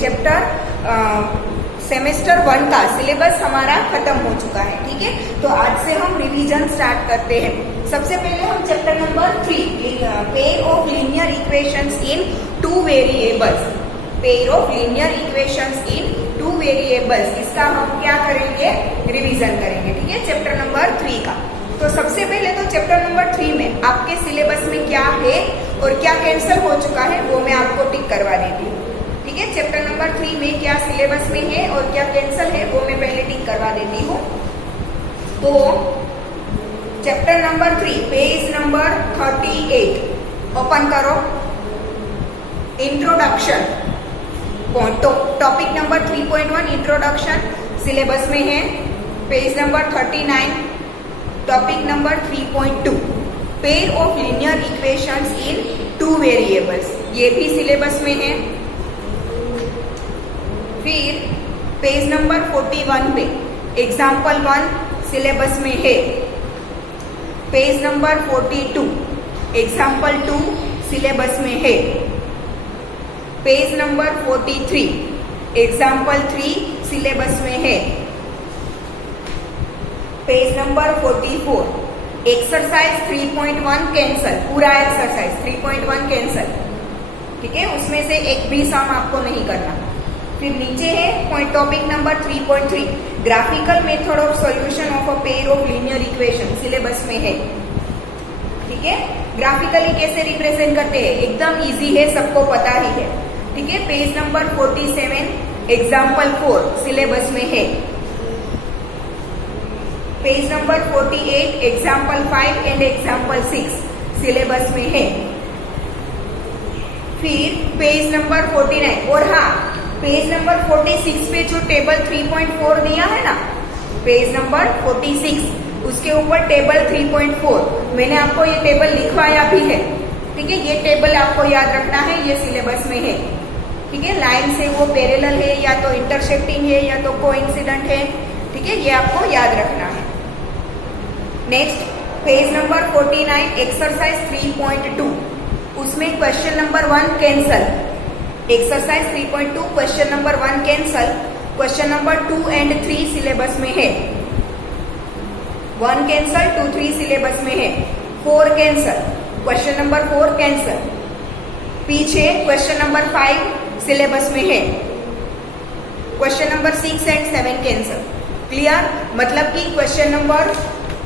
Chapter semester 1 का syllabus हमारा खत्म हो चुका है। ठीक है, तो आज से हम रिवीजन स्टार्ट करते हैं। सबसे पहले हम chapter number 3 pair of linear equations in 2 variables, pair of linear equations in 2 variables, इसका हम क्या करेंगे, रिवीजन करेंगे। ठीक है, चैप्टर नंबर 3 का। तो सबसे पहले तो चैप्टर नंबर 3 में आपके सिलेबस में क्या है और क्या कैंसिल हो चुका है वो मैं आपको टिक करवा देती हूँ। ठीक है, चैप्टर नंबर 3 में क्या सिलेबस में है और क्या कैंसिल है वो मैं पहले टिक करवा देती हूँ। तो chapter number 3 page number 38 open करो। Introduction, topic number 3.1 introduction syllabus में है। Page number 39 topic number 3.2 pair of linear equations in 2 variables, ये भी सिलेबस में है। फिर पेज नंबर 41 पे एग्जाम्पल 1 सिलेबस में है। पेज नंबर 42 एग्जाम्पल 2 सिलेबस में है। पेज नंबर 43 एग्जाम्पल 3 सिलेबस में है। पेज नंबर 44 एक्सरसाइज 3.1 कैंसल, पूरा एक्सरसाइज 3.1 कैंसल। ठीक है, उसमें से एक भी सम आपको नहीं करना। फिर नीचे है topic number 3.3 graphical method of solution of a pair of linear equation, syllabus में है। ठीक है, ग्राफिकली कैसे रिप्रेजेंट करते हैं, एकदम इजी है, सबको पता ही है। ठीक है, पेज नंबर 47 एग्जाम्पल 4 सिलेबस में है। Page number 48 example 5 and example 6 syllabus में है। फिर पेज नंबर 49 और हाँ, पेज नंबर 46 पे जो टेबल 3.4 दिया है ना, पेज नंबर 46 उसके ऊपर टेबल 3.4 मैंने आपको ये टेबल लिखवाया भी है। ठीक है, ये टेबल आपको याद रखना है, ये सिलेबस में है। ठीक है, लाइन से वो पैरेलल है या तो इंटरसेक्टिंग है या तो कोइंसिडेंट है। ठीक है, ये आपको याद रखना है। नेक्स्ट पेज नंबर 49 एक्सरसाइज 3.2 उसमें question number 1 cancel, exercise 3.2 question number 1 cancel, question number 2 and 3 syllabus में है। 1 कैंसल, 2, 3 सिलेबस में है। 4 कैंसल, क्वेश्चन नंबर 4 कैंसल। पीछे क्वेश्चन नंबर 5 सिलेबस में है। Question number 6 and 7 cancel. Clear, मतलब कि क्वेश्चन नंबर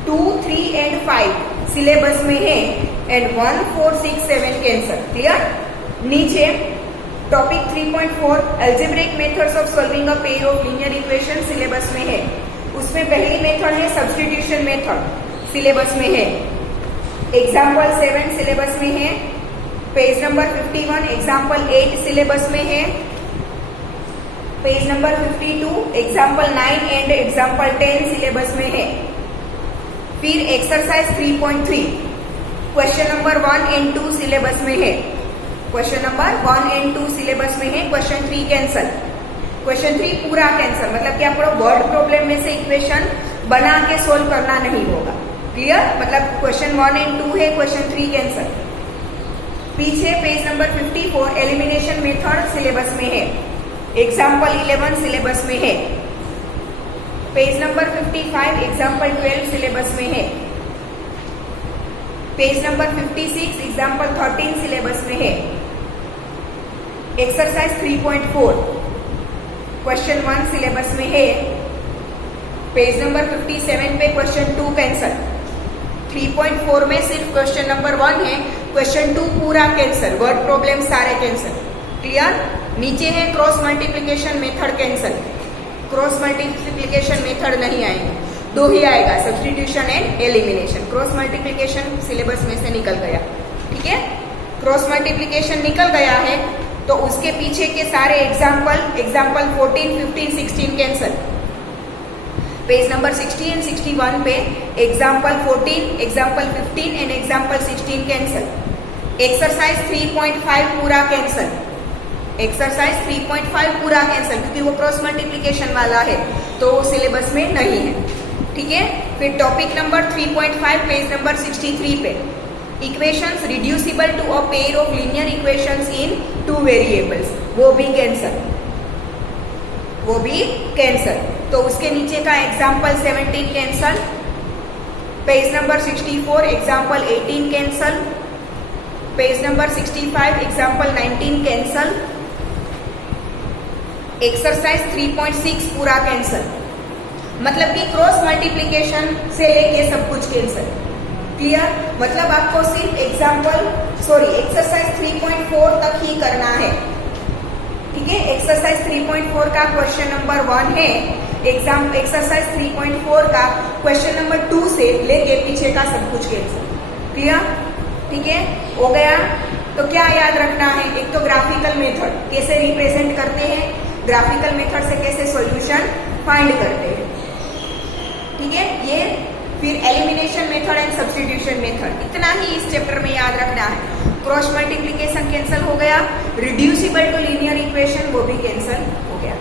2, 3 एंड 5 सिलेबस में है एंड 1, 4, 6, 7 कैंसल। क्लियर। नीचे topic 3.4 algebraic methods of solving a pair of linear equation syllabus में है। उसमें पहली मेथड है सब्स्टिट्यूशन मेथड, सिलेबस में है। एग्जाम्पल 7 सिलेबस में है। पेज नंबर 51 एग्जाम्पल 8 सिलेबस में है। Page number 52 example 9 and example 10 syllabus में है। फिर exercise 3.3 question number 1 and 2 syllabus में है। क्वेश्चन नंबर 1 एंड 2 सिलेबस में है। क्वेश्चन 3 कैंसल, क्वेश्चन 3 पूरा कैंसल, मतलब कि आपको वर्ड प्रॉब्लम में से इक्वेशन बना के सोल्व करना नहीं होगा। क्लियर, मतलब क्वेश्चन 1 एंड 2 है, क्वेश्चन 3 कैंसल। पीछे page number 54 elimination method syllabus में है। एग्जाम्पल 11 सिलेबस में है। पेज नंबर 55 एग्जाम्पल 12 सिलेबस में है। पेज नंबर 56 एग्जाम्पल 13 सिलेबस में है। एक्सरसाइज 3.4 क्वेश्चन 1 सिलेबस में है। पेज नंबर 57 पे क्वेश्चन 2 कैंसल। 3.4 में सिर्फ क्वेश्चन नंबर 1 है, क्वेश्चन 2 पूरा कैंसल, वर्ड प्रॉब्लम सारे कैंसल। क्लियर। नीचे है cross multiplication method cancel, cross multiplication method नहीं आएगा, 2 ही आएगा, substitution and elimination. Cross multiplication syllabus में से निकल गया। ठीक है, क्रॉस मल्टीप्लिकेशन निकल गया है तो उसके पीछे के सारे example 14, 15, 16 cancel. Page number 60 and 61 पे example 14, example 15 and example 16 cancel. Exercise 3.5 पूरा कैंसल, एक्सरसाइज 3.5 पूरा कैंसल, क्योंकि वो क्रॉस मल्टीप्लिकेशन वाला है तो सिलेबस में नहीं है। ठीक है, फिर टॉपिक नंबर 3.5 पेज नंबर 63 पे equations reducible to a pair of linear equations in 2 variables, वो भी कैंसल। वो भी कैंसल। तो उसके नीचे का example 17 cancel, page number 64 example 18 cancel, page number 65 example 19 cancel, exercise 3.6 पूरा कैंसल। मतलब कि क्रॉस मल्टीप्लीकेशन से लेके सब कुछ कैंसल। क्लियर? मतलब आपको सिर्फ एक्सरसाइज 3.4 तक ही करना है। ठीक है, एक्सरसाइज 3.4 का क्वेश्चन नंबर 1 है, एक्सरसाइज 3.4 का क्वेश्चन नंबर 2 से लेके पीछे का सब कुछ कैंसल। क्लियर? ठीक है, हो गया। तो क्या याद रखना है? एक तो ग्राफिकल मेथड कैसे रिप्रेजेंट करते हैं, ग्राफिकल मेथड से कैसे सॉल्यूशन फाइंड करते हैं। ठीक है, ये फिर elimination method and substitution method, इतना ही इस चैप्टर में याद रखना है। क्रॉस मल्टीप्लीकेशन कैंसिल हो गया, रिड्यूसिबल टू लीनियर इक्वेशन वो भी कैंसिल हो गया।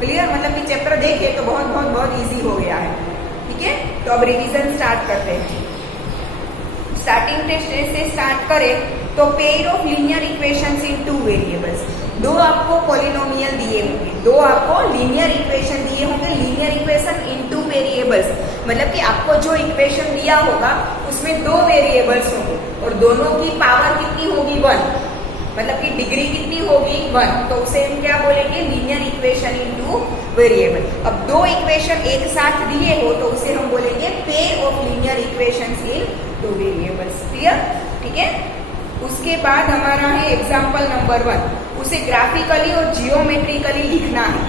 क्लियर? मतलब कि चैप्टर देखे तो बहुत बहुत बहुत इजी हो गया है। ठीक है, तो अब रिवीजन स्टार्ट करते हैं। स्टार्टिंग टेस्ट से स्टार्ट करें तो pair of linear equations in 2 variables, दो आपको पॉलिनोमियल दिए होंगे, दो आपको लीनियर इक्वेशन दिए होंगे, लीनियर इक्वेशन इन 2 वेरिएबल्स, मतलब कि आपको जो इक्वेशन दिया होगा उसमें 2 वेरिएबल्स होंगे और दोनों की पावर कितनी होगी 1, मतलब कि डिग्री कितनी होगी 1, तो उसे हम क्या बोलेंगे? Linear equation in 2 variable. अब 2 इक्वेशन एक साथ दिए हो तो उसे हम बोलेंगे pair of linear equations in 2 variables. Clear? ठीक है, उसके बाद हमारा है एग्जाम्पल नंबर 1, उसे ग्राफिकली और जियोमेट्रिकली लिखना है।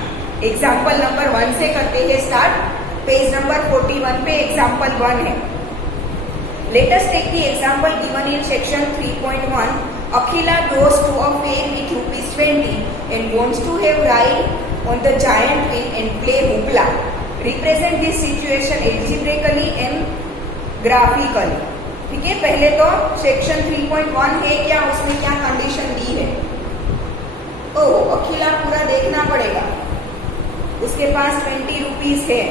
एग्जाम्पल नंबर 1 से करते हैं स्टार्ट। पेज नंबर 41 पे एग्जाम्पल 1 है। Let us take the example given in section 3.1. Akhila goes to a fair with ₹20 and wants to have ride on the giant wheel and play hoopla. Represent this situation algebraically and graphically. ठीक है, पहले तो section 3.1 है क्या, उसने क्या condition दी है? तो अखिला पूरा देखना पड़ेगा। उसके पास 20 रुपीज है।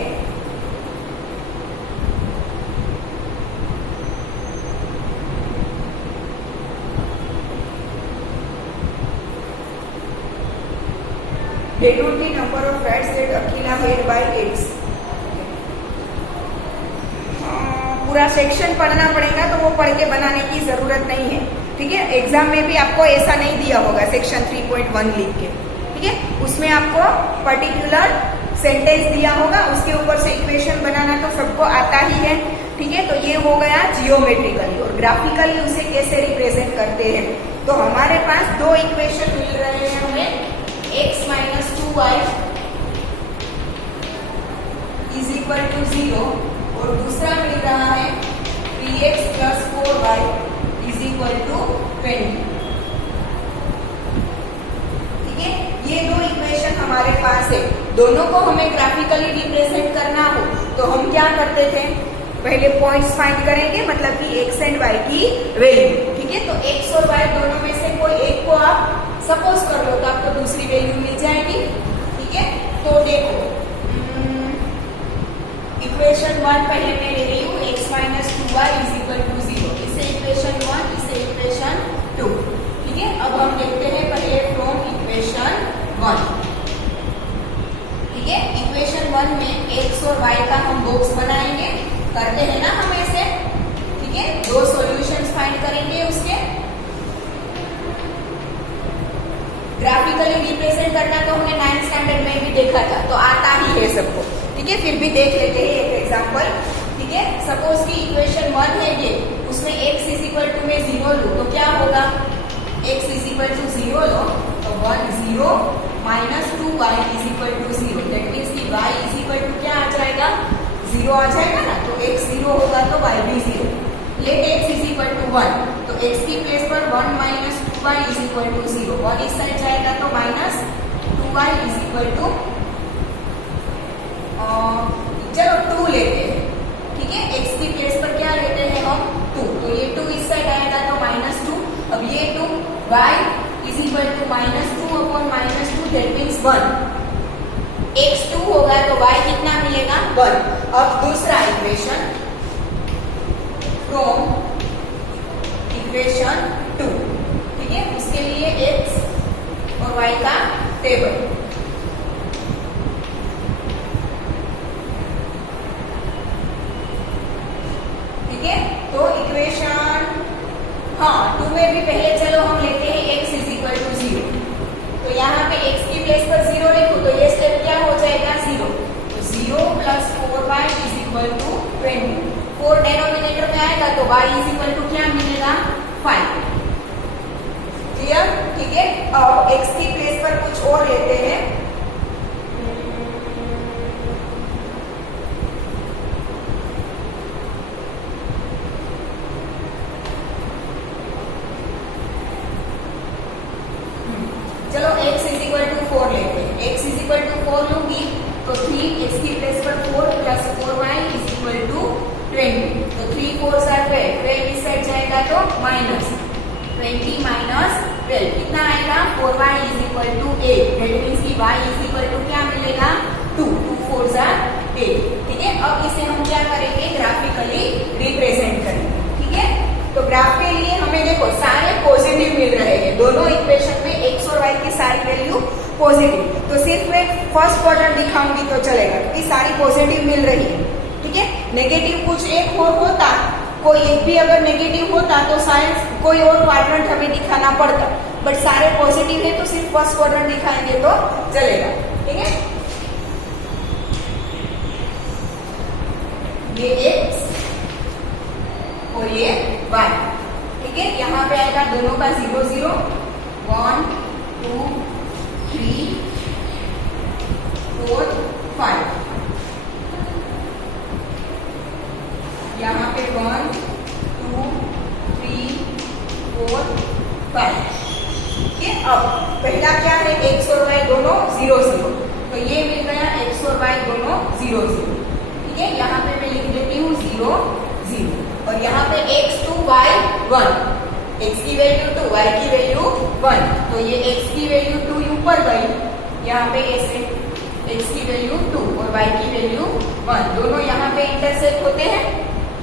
Denote the number of rats that Akhila had by eggs. पूरा सेक्शन पढ़ना पड़ेगा, तो वो पढ़ के बनाने की जरूरत नहीं है। ठीक है, एग्जाम में भी आपको ऐसा नहीं दिया होगा सेक्शन 3.1 लिख के। ठीक है, उसमें आपको पर्टिकुलर सेंटेंस दिया होगा, उसके ऊपर से इक्वेशन बनाना तो सबको आता ही है। ठीक है, तो ये हो गया जियोमेट्रिकली। और ग्राफिकली उसे कैसे रिप्रेजेंट करते हैं, तो हमारे पास 2 इक्वेशन मिल रहे हैं हमें, x - 2y = 0 और दूसरा मिल रहा है 3x + 4y = 20। ठीक है, ये 2 इक्वेशन हमारे पास है। दोनों को हमें ग्राफिकली रिप्रेजेंट करना हो तो हम क्या करते थे? पहले पॉइंट्स फाइंड करेंगे, मतलब कि x एंड y की वैल्यू। ठीक है, तो x और y दोनों में से कोई एक को आप सपोज कर लो तो आपको दूसरी वैल्यू मिल जाएगी। ठीक है, तो देखो इक्वेशन 1 पहले मैं ले रही हूँ, x - 2y = 0, इसे इक्वेशन 1, इसे इक्वेशन 2। ठीक है, अब हम देखते हैं पहले फ्रॉम इक्वेशन 1। ठीक है, इक्वेशन 1 में x और y का हम बॉक्स बनाएंगे, करते हैं ना हम ऐसे। ठीक है, 2 सॉल्यूशंस फाइंड करेंगे उसके। ग्राफिकली रिप्रेजेंट करना तो हमने 9th स्टैंडर्ड में भी देखा था, तो आता ही है सबको। ठीक है, फिर भी देख लेते हैं एक एग्जांपल। ठीक है, सपोज की इक्वेशन 1 है ये, उसमें x = में 0 लो तो क्या होगा? x = 0 लो तो 1 0 - 2y = 0, दैट मीन्स कि y = क्या आ जाएगा? 0 आ जाएगा ना, तो x 0 होगा तो y भी 0। लेट x = 1, तो x की प्लेस पर 1 - 2y = 0, 1 इस साइड जाएगा तो -2y = चलो 2 लेते हैं। ठीक है, x की प्लेस पर क्या लेते हैं हम? 2, तो ये 2 इस साइड आएगा तो -2। अब ये 2 y = -2/-2, दैट मीन्स 1। x 2 होगा तो y कितना मिलेगा? 1। अब दूसरा इक्वेशन फ्रॉम इक्वेशन 2। ठीक है, उसके लिए x और y का टेबल। तो y इज इक्वल टू क्या मिलेगा 5। क्लियर? ठीक है, अब x की प्लेस पर कुछ और लेते हैं। चलो x इज इक्वल टू 4 लेते हैं। x इज इक्वल टू 4 लूंगी तो 3x की प्लेस पर 4 plus 4y is equal to 20। तो 3 4 are 12, 12 इस साइड जाएगा तो माइनस 20 माइनस 12 कितना आएगा 4y is equal to 8। That means की y इज इक्वल टू क्या मिलेगा 2, 2 4 are 8। ठीक है, अब इसे हम क्या करेंगे ग्राफिकली रिप्रेजेंट करेंगे। ठीक है, तो ग्राफ के लिए हमें देखो सारे पॉजिटिव मिल रहे हैं, दोनों इक्वेशन में x और y की सारी वैल्यू पॉजिटिव। तो सिर्फ मैं फर्स्ट क्वाड्रेंट दिखाऊंगी तो चलेगा क्योंकि सारी पॉजिटिव मिल रही है। ठीक है, नेगेटिव कुछ एक और होता, कोई एक भी अगर नेगेटिव होता तो साइंस कोई और क्वाड्रेंट हमें दिखाना पड़ता, बट सारे पॉजिटिव है तो सिर्फ फर्स्ट क्वाड्रेंट दिखाएंगे तो चलेगा। ठीक है, ये x और ये y। ठीक है, यहाँ पे आएगा दोनों का 0 0, 1 2 3 4 5। यहाँ पे 1 2 3 4 5। ठीक है, अब पहला क्या है x और y दोनों 0 0, तो ये मिल गया x और y दोनों 0 0। ठीक है, यहाँ पे मैं लिख देती हूँ 0 0 और यहाँ पे x 2 y 1, x की वैल्यू 2 y की वैल्यू 1, तो ये x की वैल्यू 2 ऊपर गई, यहाँ पे ऐसे x की वैल्यू 2 और y की वैल्यू 1, दोनों यहाँ पे इंटरसेक्ट होते हैं।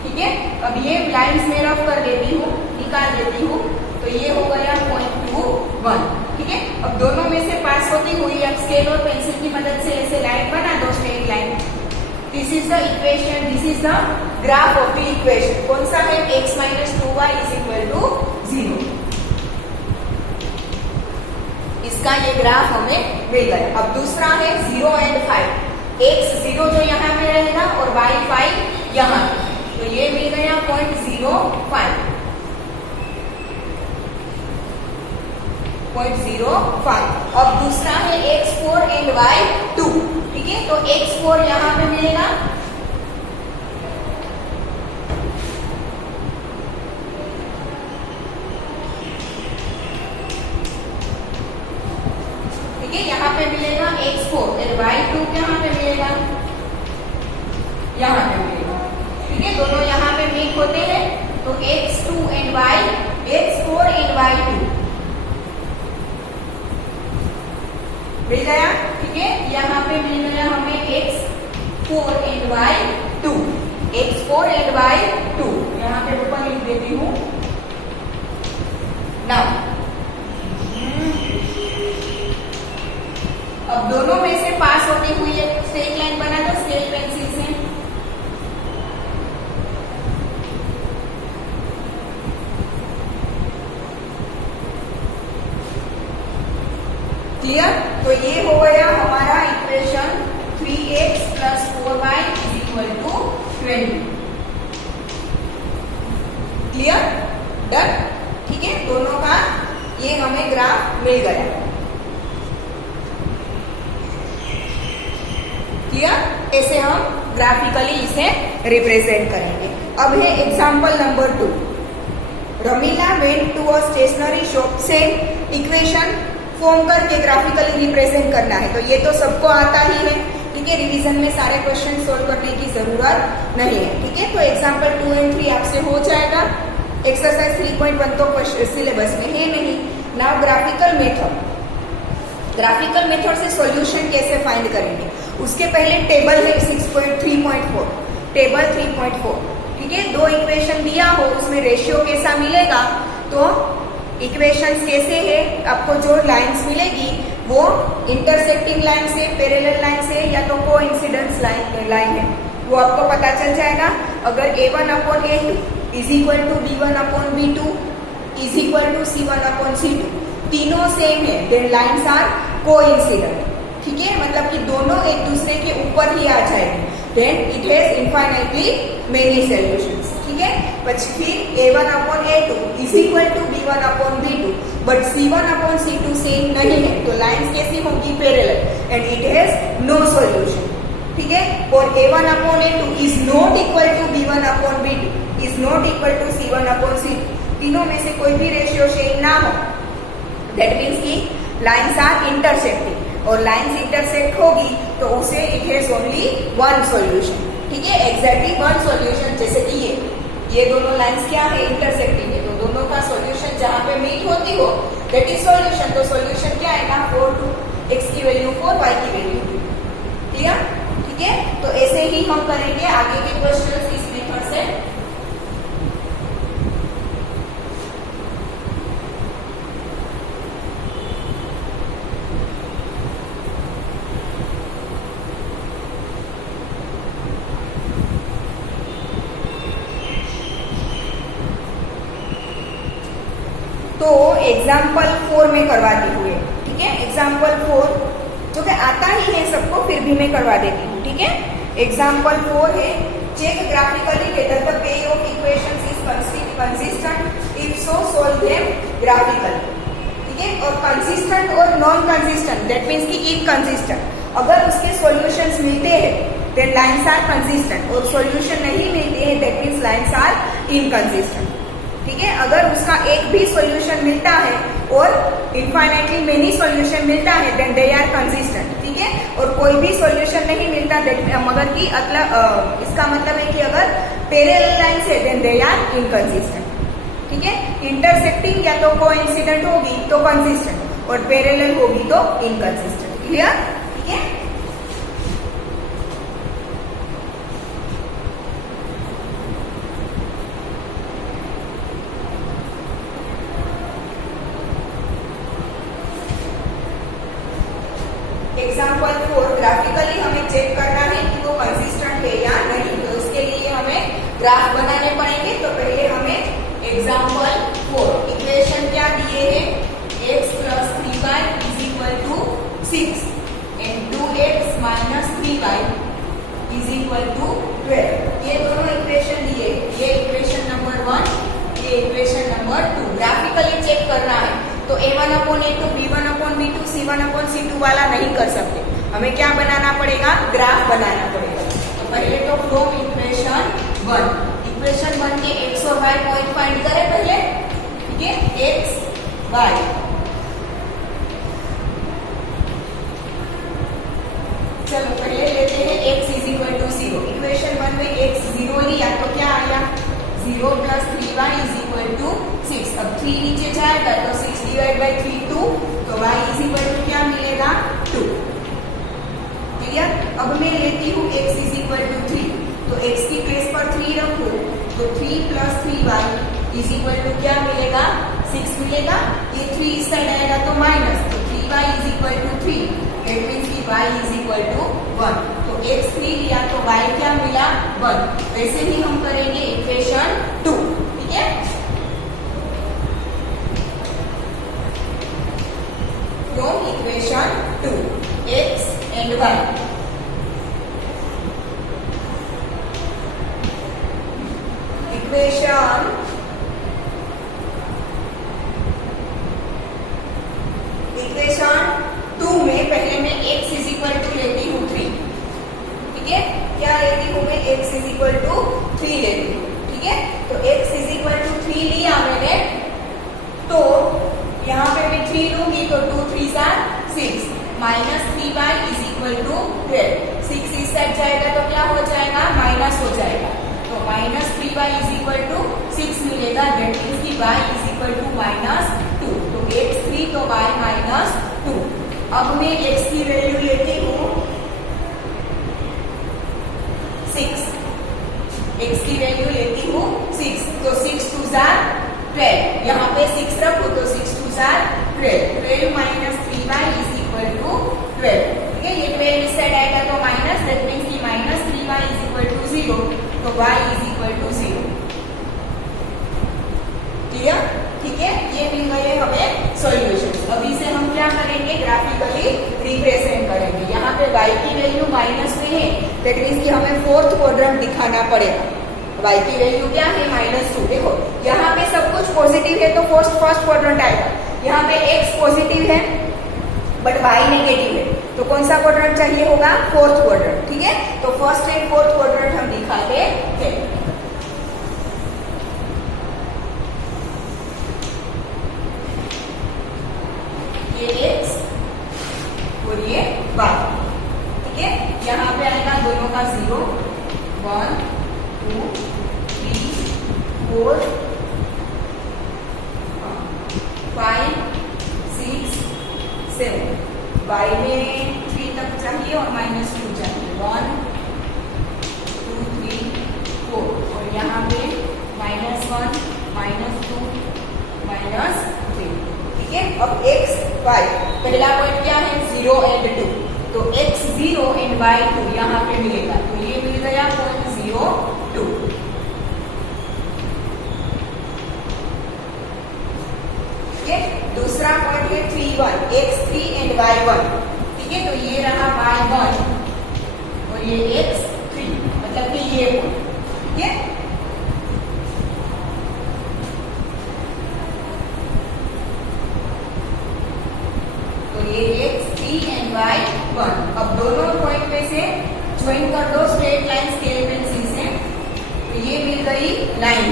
ठीक है, अब ये लाइंस मैं रफ कर देती हूँ, निकाल देती हूँ, तो ये हो गया 0.21। ठीक है, अब दोनों में से पास होती हुई अब स्केल और पेंसिल की मदद से ऐसे लाइन बना दो, straight line. This is the equation, this is the graph of the equation. कौन सा है x minus 2y is equal to 0। इसका ये ग्राफ हमें मिल गया। अब दूसरा है 0 एंड 5, x 0 जो यहाँ पे रहेगा और y 5 यहाँ, तो ये मिल गया 0.05, 0.05। अब दूसरा है x4 एंड y2। ठीक है, तो x4 यहाँ पे मिलेगा, ठीक है, यहाँ पे मिलेगा x4 एंड y2 यहाँ पे मिलेगा, यहाँ पे मिलेगा। ठीक है, दोनों यहाँ पे मीट होते हैं तो x2 and y, x4 and y2 मिल गया। ठीक है, यहाँ पे मिल गया हमें x4 and y2, x4 and y2 यहाँ पे ऊपर लिख देती हूँ। नाउ अब दोनों में से पास होती हुई एक स्ट्रेट लाइन बना दो स्केल पेंसिल से। क्लियर? तो ये हो गया हमारा equation 3x plus 4y is equal to 20। Clear? Done? ठीक है, दोनों का ये हमें ग्राफ मिल गया। क्लियर? ऐसे हम ग्राफिकली इसे रिप्रेजेंट करेंगे। अब है example number 2। Ramila went to a stationery shop से इक्वेशन फॉर्म करके ग्राफिकली रिप्रेजेंट करना है। तो ये तो सबको आता ही है। ठीक है, रिवीजन में सारे क्वेश्चन सोल्व करने की जरूरत नहीं है। ठीक है, तो एग्जाम्पल 2 एंड 3 आपसे हो जाएगा। एक्सरसाइज 3.1 तो सिलेबस में है नहीं। Now graphical method, graphical method से सॉल्यूशन कैसे फाइंड करेंगे उसके पहले टेबल है 6.3.4, टेबल 3.4। ठीक है, दो इक्वेशन दिया हो उसमें रेशियो कैसा मिलेगा, तो इक्वेशंस कैसे है, आपको जो लाइंस मिलेगी वो इंटरसेक्टिंग लाइन से, पैरेलल लाइन से या तो कोइंसिडेंस लाइन है, वो आपको पता चल जाएगा। अगर A1/A2 is equal to B1/B2 is equal to C1/C2 तीनों सेम है, देन लाइंस आर कोइंसिडेंट। ठीक है, मतलब कि दोनों एक दूसरे के ऊपर ही आ जाएंगे, then it has infinitely many solutions. ठीक है, પછી फिर a1 upon a2 is equal to b1 upon b2, but c1 upon c2 same नहीं है, तो लाइंस कैसी होंगी? Parallel, and it has no solution. ठीक है, और a1 upon a2 is not equal to b1 upon b2, is not equal to c1 upon c2, तीनों में से कोई भी रेशियो सेम ना हो, दैट मीन्स की लाइंस आर इंटरसेक्टिंग, और लाइंस इंटरसेक्ट होगी तो उसे it has only one solution. ठीक है, एग्जैक्टली वन सॉल्यूशन, जैसे कि ये दोनों लाइंस क्या है? इंटरसेक्टिंग है, तो दोनों का सॉल्यूशन जहां पे मीट होती हो दैट इज सॉल्यूशन। तो सॉल्यूशन क्या आएगा? 4 2, x की वैल्यू 4, y की वैल्यू 2। क्लियर? ठीक है, तो ऐसे ही हम करेंगे आगे के क्वेश्चंस इस मेथड से। तो एग्जाम्पल 4 में करवाती हूँ। ठीक है, एग्जाम्पल 4 जो कि आता ही है सबको, फिर भी मैं करवा देती हूँ। ठीक है, एग्जाम्पल 4 है, check graphically whether the pair of equations is consistent, if so solve them graphically. ठीक है, और कंसिस्टेंट और नॉन कंसिस्टेंट दैट मीन्स की इनकंसिस्टेंट, अगर उसके सॉल्यूशंस मिलते हैं देन लाइंस आर कंसिस्टेंट, और सॉल्यूशन नहीं मिलते हैं that means lines are inconsistent. ठीक है, अगर उसका एक भी सॉल्यूशन मिलता है और इनफाइनाइटली मेनी सॉल्यूशन मिलता है देन दे आर कंसिस्टेंट। ठीक है, और कोई भी सॉल्यूशन नहीं मिलता मगर की इसका मतलब है कि अगर पैरेलल लाइंस है देन दे आर इनकंसिस्टेंट। ठीक है, इंटरसेक्टिंग या तो कोइंसिडेंट होगी तो कंसिस्टेंट, और पैरेलल होगी तो इनकंसिस्टेंट। क्लियर? ठीक है, एग्जाम्पल 4 ग्राफिकली हमें चेक करना है कि वो कंसिस्टेंट है या नहीं, तो उसके लिए हमें ग्राफ बनाने पड़ेंगे। तो पहले हमें एग्जाम्पल 4 इक्वेशन क्या दिए हैं? x plus 3y is equal to 6 and 2x minus 3y is equal to 12। ये दोनों इक्वेशन दिए, ये इक्वेशन नंबर 1, ये इक्वेशन नंबर 2। ग्राफिकली चेक करना है, तो a1 upon a2, b1 upon b2, c1 upon c2 वाला नहीं कर सकते, हमें क्या बनाना पड़ेगा? ग्राफ बनाना पड़ेगा। तो पहले तो फ्रॉम इक्वेशन 1 के x और y पॉइंट फाइंड करें पहले। ठीक है, x y, चलो पहले लेते हैं x is equal to 0। Equation 1 में x 0 लिया तो क्या आया? 0 plus 3y is equal to 6। अब 3 नीचे जाएगा तो 6 डिवाइड बाई 3 2, तो y इज इक्वल टू क्या मिलेगा? 2। क्लियर? अब मैं लेती हूँ x इज इक्वल टू 3, तो x की प्लेस पर 3 रखो, तो 3 plus 3y is equal to क्या मिलेगा? 6 मिलेगा। ये 3 इस साइड आएगा तो माइनस, तो 3y is equal to 3, that means की y इज इक्वल टू 1। तो x 3 लिया तो y क्या मिला? 1। वैसे ही हम करेंगे इक्वेशन 2। ठीक है, from equation 2 x and y, equation 2 में पहले मैं x इज इक्वल टू लेती हूँ 3। ठीक है, क्या लेती हूँ मैं? x इज इक्वल टू 3 लेती हूँ। ठीक है, तो x इज इक्वल टू 3 लिया मैंने, तो यहाँ पे मैं 3 लूंगी तो 2 3 6 minus 3y is equal to 12। 6 इस साइड जाएगा तो क्या हो जाएगा? माइनस हो जाएगा, तो minus 3y is equal to 6 मिलेगा, दैट मीन्स की y is equal to minus 2। तो x 3 तो y माइनस 2। अब मैं x की वैल्यू लेती हूँ 6, x की वैल्यू लेती हूँ 6, तो 6 2 12, यहाँ पे 6 रखो तो 6 2 12, 12 minus 3y is equal to 12। ठीक है, ये 12 इस साइड आएगा तो माइनस, दैट मीन्स की minus 3y is equal to 0, तो y is equal to 0। Clear? ठीक है, ये मिल गए हमें सॉल्यूशन। अभी से हम क्या करेंगे? ग्राफिकली रिप्रेजेंट करेंगे। यहाँ पे y की वैल्यू माइनस में है, दैट मीन्स कि हमें फोर्थ क्वाड्रेंट दिखाना पड़ेगा। y की वैल्यू क्या है -2। देखो यहाँ पे सब कुछ पॉजिटिव है तो फर्स्ट क्वाड्रेंट आएगा। यहाँ पे x पॉजिटिव है बट y नेगेटिव है, तो कौन सा क्वाड्रेंट चाहिए होगा? Fourth quadrant. ठीक है, तो फर्स्ट एंड फोर्थ क्वाड्रेंट हम दिखाते हैं। ये x और ये y। ठीक है, यहाँ पे आएगा दोनों का 0, 1, 2, 3, 4, 5, 6, 7। y में 3 तक चाहिए और -2 चाहिए। 1, 2, 3, 4 और यहाँ पे -1, -2, -3। ठीक है, अब x y पहला पॉइंट क्या है? 0 एंड 2, तो x 0 एंड y 2 यहाँ पे मिलेगा, तो ये मिल गया पॉइंट 0, 2। दूसरा पॉइंट है 3, 1, x 3 एंड y 1। ठीक है, तो ये रहा y 1 और ये x 3, मतलब कि ये पॉइंट। ठीक है, तो ये x 3 एंड y 1। अब दोनों पॉइंट में से ज्वाइन कर दो स्ट्रेट लाइन स्केल पेंसिल से, तो ये मिल गई लाइन।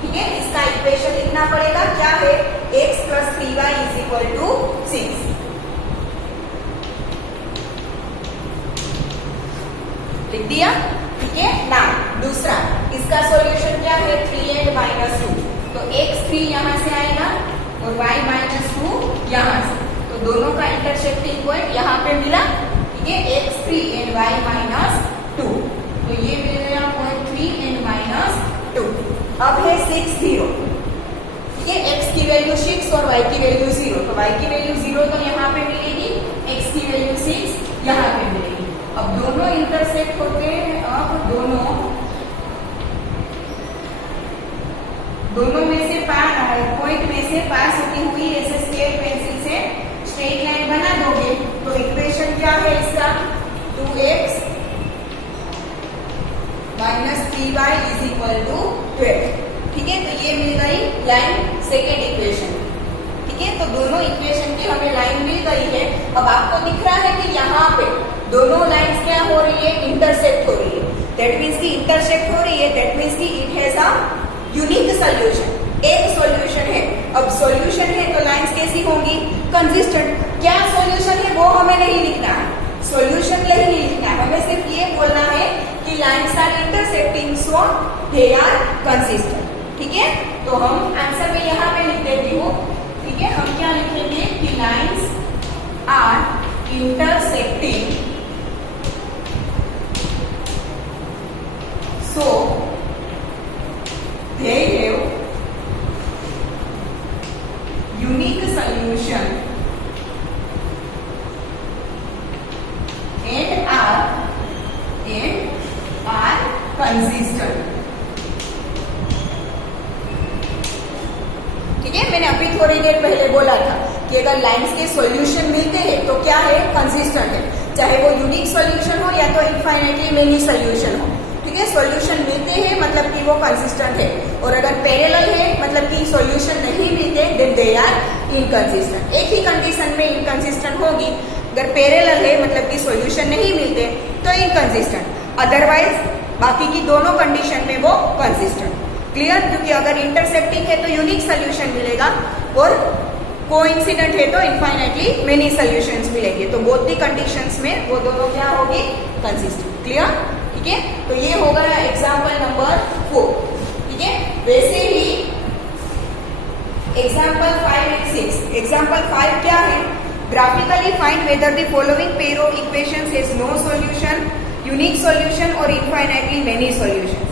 ठीक है, इसका इक्वेशन लिखना पड़ेगा, क्या है? x + 3y = 6। लिख दिया? ठीक है ना। दूसरा इसका सॉल्यूशन क्या है? 3 एंड -2, तो x 3 यहाँ से आएगा और y -2 यहाँ से, तो दोनों का इंटरसेक्टिंग पॉइंट यहाँ पे मिला। ठीक है, x 3 एंड y -2, तो ये मिल गया पॉइंट 3 एंड -2। अब है 6, 0। ठीक है, x की वैल्यू 6 और y की वैल्यू 0, तो y की वैल्यू 0 तो यहाँ पे मिलेगी, x की वैल्यू 6 यहाँ पे मिलेगी। अब दोनों इंटरसेक्ट होते हैं। अब दोनों में से पॉइंट में से पास होती हुई ऐसे स्केल पेंसिल से स्ट्रेट लाइन बना दोगे, तो इक्वेशन क्या है इसका? 2x - 3y = 12। ठीक है, तो ये मिल गई लाइन, सेकेंड इक्वेशन। ठीक है, तो दोनों इक्वेशन की हमें लाइन मिल गई है। अब आपको दिख रहा है कि यहाँ पे दोनों लाइंस क्या हो रही है? इंटरसेक्ट हो रही है। दैट मीन्स की इंटरसेक्ट हो रही है, दैट मीन्स की it has a unique solution. एक सॉल्यूशन है। अब सॉल्यूशन है तो लाइंस कैसी होंगी? कंसिस्टेंट। क्या सॉल्यूशन है वो हमें नहीं लिखना है, सॉल्यूशन नहीं लिखना है, हमें सिर्फ ये बोलना है कि lines are intersecting so they are consistent. ठीक है, तो हम आंसर में यहाँ पे लिख देती हूँ। ठीक है, हम क्या लिखेंगे कि lines are intersecting so they have unique solution and are consistent। ठीक है, मैंने अभी थोड़ी देर पहले बोला था कि अगर लाइंस के सॉल्यूशन मिलते हैं तो क्या है? कंसिस्टेंट है, चाहे वो यूनिक सॉल्यूशन हो या तो इनफाइनाइटली मेनी सॉल्यूशन हो। ठीक है, सॉल्यूशन मिलते हैं मतलब कि वो कंसिस्टेंट है, और अगर पैरेलल है मतलब कि सॉल्यूशन नहीं मिलते देन दे आर इनकंसिस्टेंट। एक ही कंडीशन में इनकंसिस्टेंट होगी, अगर पैरेलल है मतलब कि सॉल्यूशन नहीं मिलते तो इनकंसिस्टेंट, अदरवाइज बाकी की दोनों कंडीशन में वो कंसिस्टेंट। क्लियर? क्योंकि अगर इंटरसेक्टिंग है तो यूनिक सोल्यूशन मिलेगा और कोइंसिडेंट है तो इनफाइनाइटली मेनी सॉल्यूशंस मिलेंगे, तो बोथ दी कंडीशंस में वो दोनों क्या होगी? कंसिस्टेंट। क्लियर? ठीक है, तो ये होगा एग्जाम्पल नंबर 4। ठीक है, वैसे ही एग्जाम्पल 5 एंड 6। एग्जाम्पल 5 क्या है? Graphically find whether the following pair of equations has no solution, unique solution और इनफाइनाइटली मेनी सॉल्यूशंस।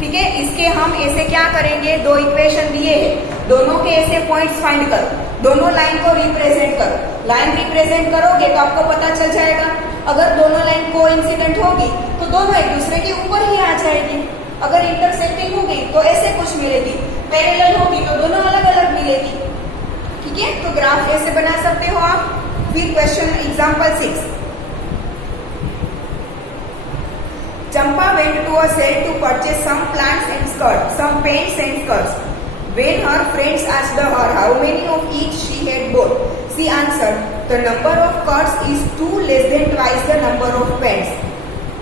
ठीक है, इसके हम ऐसे क्या करेंगे? दो इक्वेशन दिए हैं, दोनों के ऐसे पॉइंट्स फाइंड करो, दोनों लाइन को रिप्रेजेंट करो। लाइन रिप्रेजेंट करोगे तो आपको पता चल जाएगा, अगर दोनों लाइन कोइंसिडेंट होगी तो दोनों एक दूसरे के ऊपर ही आ जाएगी, अगर इंटरसेक्टिंग होगी तो ऐसे कुछ मिलेगी, पैरेलल होगी तो दोनों अलग अलग मिलेगी। ठीक है, तो ग्राफ ऐसे बना सकते हो आप। फिर question example 6। Champa went to a sale to purchase some plants and skirts, some paints and skirts. When her friends asked her how many of each she had bought, she answered, the number of skirts is 2 less than twice the number of pants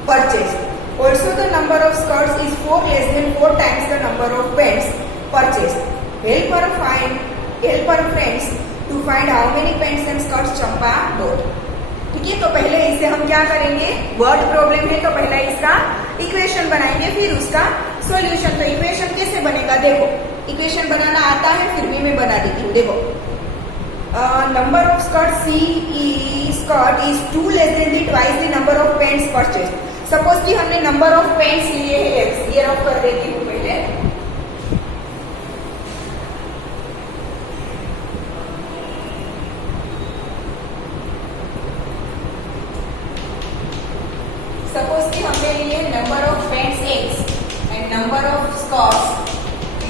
purchased. Also the number of skirts is 4 less than 4 times the number of pants purchased. Help her friends to find how many pants and skirts Champa bought. ठीक है, तो पहले इसे हम क्या करेंगे, word problem है तो पहले इसका इक्वेशन बनाएंगे, फिर उसका सॉल्यूशन। तो इक्वेशन कैसे बनेगा, देखो इक्वेशन बनाना आता है, फिर भी मैं बना देती हूँ। देखो number of skirt skirt is 2 less then the twice the number of pants purchase. Suppose कि हमने नंबर ऑफ पैंट्स लिए है x, ये रफ कर देती हूँ पहले। सपोज कि हमने लिए number of pants x and number of skirts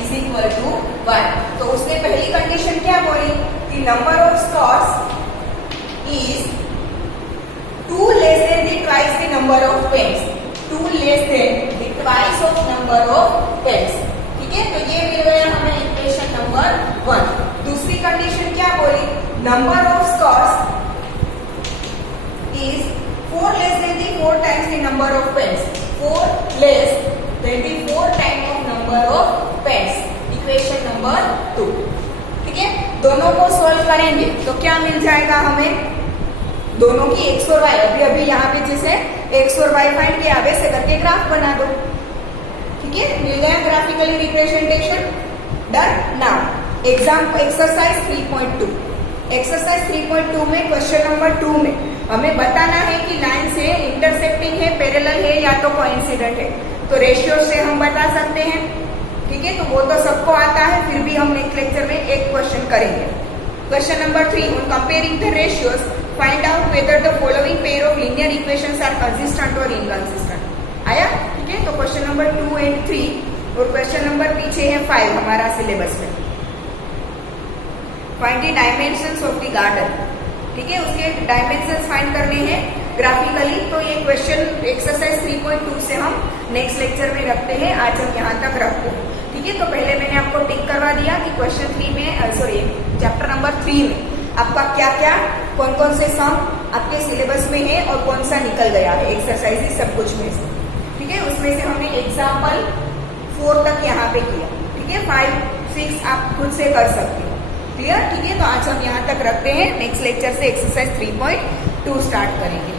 is equal to 1। तो उसने पहली कंडीशन क्या बोली कि number of skirts is 2 less than the twice the number of pants, 2 less than the twice of number of pants. ठीक है, तो ये मिल गया हमें इक्वेशन नंबर 1। दूसरी कंडीशन क्या बोली, number of skirts is 4 less than the 4 times the number of pens, 4 less than the 4 times of number of pens, equation number 2। ठीक है, दोनों को सॉल्व करेंगे तो क्या मिल जाएगा हमें, दोनों की x और y, अभी यहाँ पे जैसे x और y फाइंड किया, वैसे करके ग्राफ बना दो। ठीक है, मिल गया graphically representation. Done. Now exercise 3.2। Exercise 3.2 में क्वेश्चन नंबर 2 में हमें बताना है कि लाइन से इंटरसेक्टिंग है, पैरेलल है या तो कोइंसिडेंट है। तो रेशियो से हम बता सकते हैं। ठीक है, तो वो तो सबको आता है, फिर भी हम नेक्स्ट लेक्चर में एक क्वेश्चन करेंगे। Question number 3, on comparing the ratios find out whether the following pair of linear equations are consistent और इनकंसिस्टेंट। आया। ठीक है, तो क्वेश्चन नंबर 2 एंड 3 और क्वेश्चन नंबर पीछे है 5 हमारा सिलेबस में। Find the dimensions of the garden. ठीक है, उसके डायमेंशंस फाइंड करने हैं ग्राफिकली। तो ये क्वेश्चन एक्सरसाइज 3.2 से हम नेक्स्ट लेक्चर में रखते हैं, आज हम यहाँ तक रखते हैं। ठीक है, तो पहले मैंने आपको टिक करवा दिया कि क्वेश्चन 3 में चैप्टर नंबर 3 में आपका क्या क्या कौन कौन से सम आपके सिलेबस में है और कौन सा निकल गया है एक्सरसाइज सब कुछ में से। ठीक है, उसमें से हमने एग्जाम्पल 4 तक यहाँ पे किया। ठीक है, 5, 6 आप खुद से कर सकते हो। क्लियर। ठीक है, तो आज हम यहाँ तक रखते हैं, नेक्स्ट लेक्चर से एक्सरसाइज 3.2 स्टार्ट करेंगे।